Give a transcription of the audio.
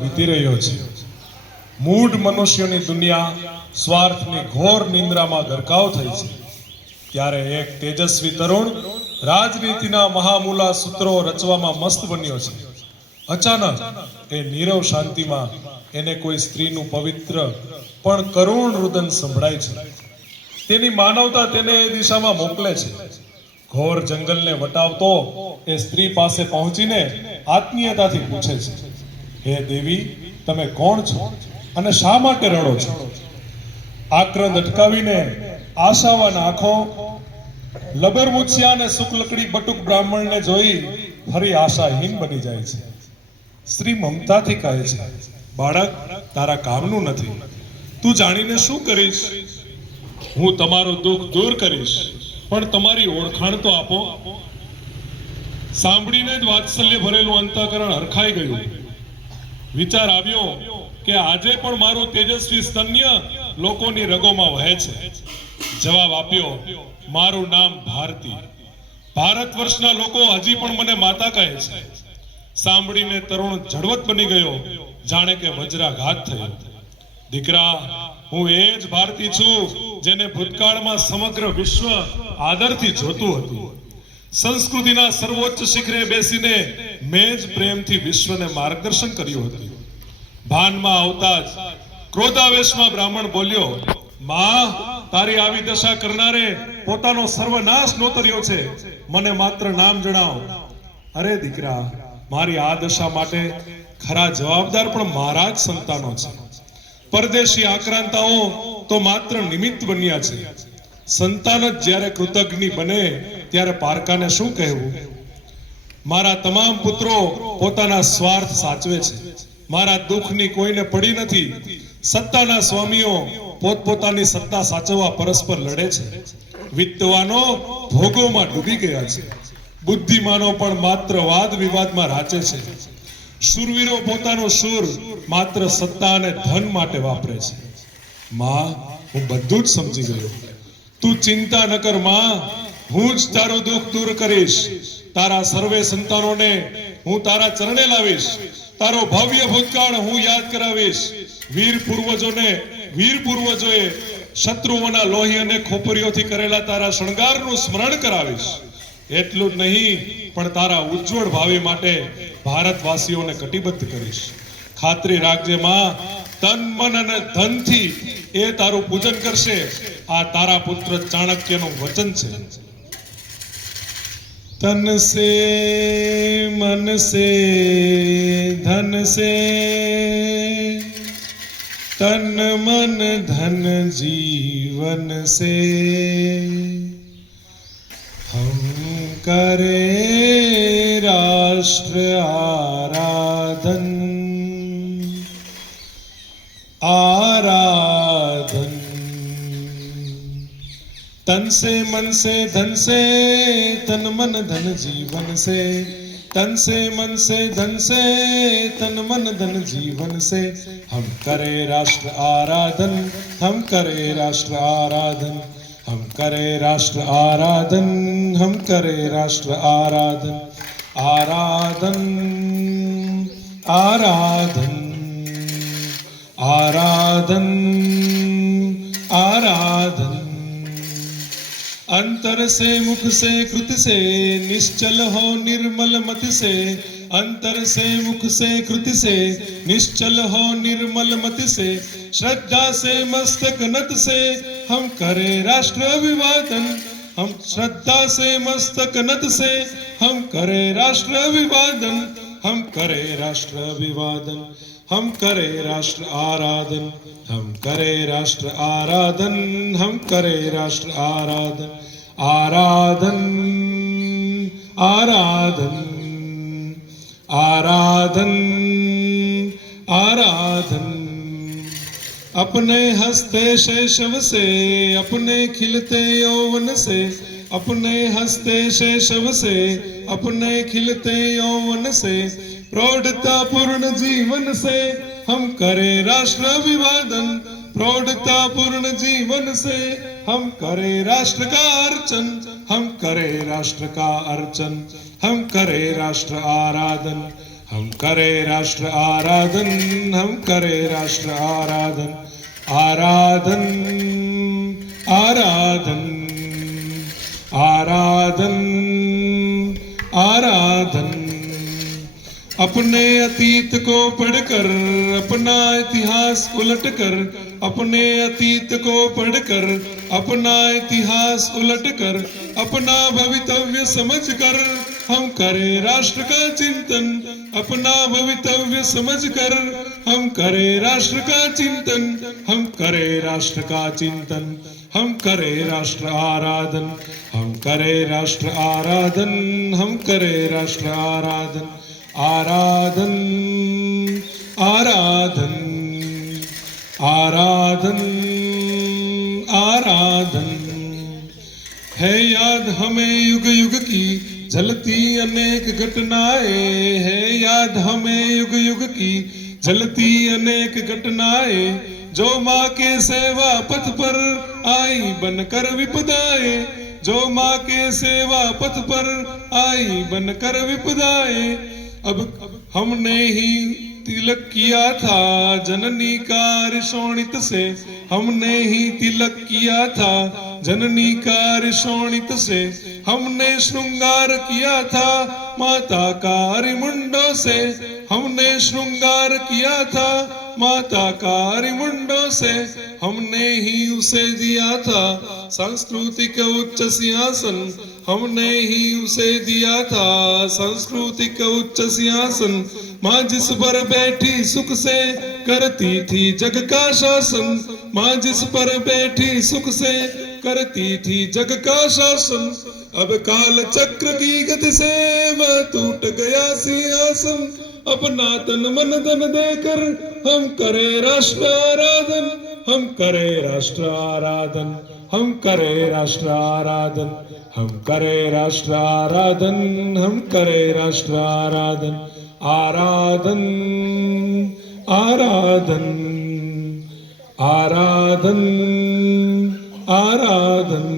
વીતી રહ્યો છે। મૂઢ મનુષ્યની દુનિયા સ્વાર્થની ઘોર નિંદ્રામાં ગરકાવ થઈ છે। ત્યારે એક તેજસ્વી તરુણ રાજનીતિના મહામૂલા સૂત્રો રચવામાં મસ્ત બન્યો છે। અચાનક એ નીરવ શાંતિમાં એને કોઈ સ્ત્રીનું પવિત્ર પણ કરુણ રુદન સંભળાય છે। તેની માનવતા તેને એ દિશામાં મોકલે છે। ઘોર જંગલને વટાવતો એ સ્ત્રી પાસે પહોંચીને આત્મીયતાથી પૂછે છે, હે દેવી, તમે કોણ છો અને શા માટે રડો છો? આક્રંદ અટકાવીને આશાવાન આંખો લબરમુછિયા અને શુક્લકડી બટુક બ્રાહ્મણને જોઈ ફરી આશાહીન બની જાય છે। સ્ત્રી મમતાથી કહે છે, બાળક તારા કામનું નથી, તું જાણીને શું કરીશ? હું તમારું દુઃખ દૂર કરીશ, પણ તમારી ઓળખાણ તો આપો। સાંભળીને જ વાત્સલ્ય ભરેલું અંતઃકરણ હરખાઈ ગયું। વિચાર આવ્યો કે આજે પણ મારું તેજસ્વી સ્તન્ય લોકોની રગોમાં વહે છે। જવાબ આપ્યો, મારું નામ ભારતી। ભારત વર્ષના લોકો હજી પણ મને માતા કહે છે। સાંભળીને તરુણ ઝડવત બની ગયો, જાણે કે વજ્રાઘાત થયો। દીકરા, હું એ જ ભારતી છું જેને ભૂતકાળમાં સમગ્ર વિશ્વ આદરથી જોતું હતું। સંસ્કૃતિના સર્વોચ્ચ શિખરે બેસીને મેં જ પ્રેમથી વિશ્વને માર્ગદર્શન કર્યું હતું। ભાનમાં આવતા જ ક્રોધાવેશમાં બ્રાહ્મણ બોલ્યો, માં, તારી આવી દશા કરનારે પોતાનો સર્વનાશ નોતર્યો છે, મને માત્ર નામ જણાવ। અરે દીકરા, મારી આ દશા માટે ખરા જવાબદાર પણ મારા જ સંતાનો છે। પરદેશી આક્રાંતાઓ તો માત્ર નિમિત્ત બન્યા છે। સંતાન જ જ્યારે કૃતજ્ઞ બને ત્યારે પારકાને શું કહેવું? મારા તમામ પુત્રો પોતાના સ્વાર્થ સાચવે છે। મારા દુઃખની કોઈને પડી નથી। સત્તાના સ્વામીઓ પોતપોતાની સત્તા સાચવવા પરસ્પર લડે છે। વિદ્વાનો ભોગોમાં ડૂબી ગયા છે। બુદ્ધિમાનો પણ માત્ર વાદ વિવાદમાં રાચે છે। શૂરવીરો પોતાનો શૂર માત્ર સત્તા અને ધન માટે વાપરે છે। માં, હું બધું જ સમજી ગયો। તું ચિંતા ન કર માં, હું જ તારું દુઃખ દૂર કરીશ। તારા સર્વે સંતાનોને હું તારા ચરણે લાવીશ। તારો ભવ્ય ભૂતકાળ હું યાદ કરાવીશ। વીર પૂર્વજોએ શત્રુઓના લોહી અને ખોપરીઓથી કરેલા તારા શણગારનું સ્મરણ કરાવીશ। એટલું જ નહીં, પણ તારા ઉજ્જવળ ભાવિ માટે ભારતવાસીઓને કટિબદ્ધ કરીશ। ખાતરી રાખજે માં, તન મન અને ધનથી એ તારું પૂજન કરશે। આ તારા પુત્ર ચાણક્યનું વચન છે। तन से मन से धन से तन मन धन जीवन से हम करे राष्ट्र आराधन आराधन। तन से मन से धन से तन मन धन जीवन से तन से मन से धन से तन मन धन जीवन से हम करे राष्ट्र आराधन हम करे राष्ट्र आराधन हम करे राष्ट्र आराधन हम करे राष्ट्र आराधन आराधन आराधन आराधन आराधन। अंतर से मुख से कृत से निश्चल हो निर्मल मत से अंतर से मुख से कृत से निश्चल हो निर्मल मत से श्रद्धा से मस्तक नत से हम करे राष्ट्र अभिवादन हम श्रद्धा से मस्तक नत से हम करे राष्ट्र अभिवादन हम करे राष्ट्र अभिवादन हम करे राष्ट्र आराधन हम करे राष्ट्र आराधन हम करे राष्ट्र आराधन आराधन आराधन आराधन आराधन। अपने हस्ते शैशव से अपने खिलते यौवन से अपने हस्ते शैशव से अपने खिलते यौवन से प्रौढ़ता पूर्ण जीवन से हम करे राष्ट्र अभिवादन प्रौढ़ता पूर्ण जीवन से हम करे राष्ट्र का अर्चन हम करे राष्ट्र का अर्चन हम करे राष्ट्र आराधन हम करे राष्ट्र आराधन, हम करे राष्ट्र आराधन, आराधन आराधन आराधन आराधन। अपने अतीत को पढ़कर अपना इतिहास उलटकर, अपने अतीत को पढ़कर अपना इतिहास उलटकर, अपना भवितव्य समझकर हम करें राष्ट्र का चिंतन, अपना भवितव्य समझकर हम करें राष्ट्र का चिंतन, हम करें राष्ट्र का चिंतन, हम करें राष्ट्र आराधन, हम करें राष्ट्र आराधन, हम करें राष्ट्र आराधन, आराधन आराधन आराधन आराधन। है याद हमें युग युग की जलती अनेक घटनाएं, है याद हमें युग युग की जलती अनेक घटनाएं, जो माँ के सेवा पथ पर आई बनकर विपदाएं, जो माँ के सेवा पथ पर आई बनकर विपदाएं। अब हमने ही तिलक किया था जननी का ऋषोणित से, हमने ही तिलक किया था जननी का ऋषोणित से, हमने श्रृंगार किया था माता का रिमुंडों से, हमने श्रृंगार किया था माता का रिमुंडों से, हमने ही उसे दिया था सांस्कृतिक उच्च सिंहासन, हमने ही उसे दिया था सांस्कृतिक उच्च सिंहासन। माँ जिस पर बैठी सुख से करती थी जग का शासन, माँ जिस पर बैठी सुख से करती थी जग का शासन। अब काल चक्र की गति से वह टूट गया सिंहासन, अपना तन मन धन देकर हम करें राष्ट्र आराधन, हम करें राष्ट्र आराधन, हम करें राष्ट्र आराधन, हम करें राष्ट्र आराधन, हम करें राष्ट्र आराधन, आराधन आराधन आराधन आराधन।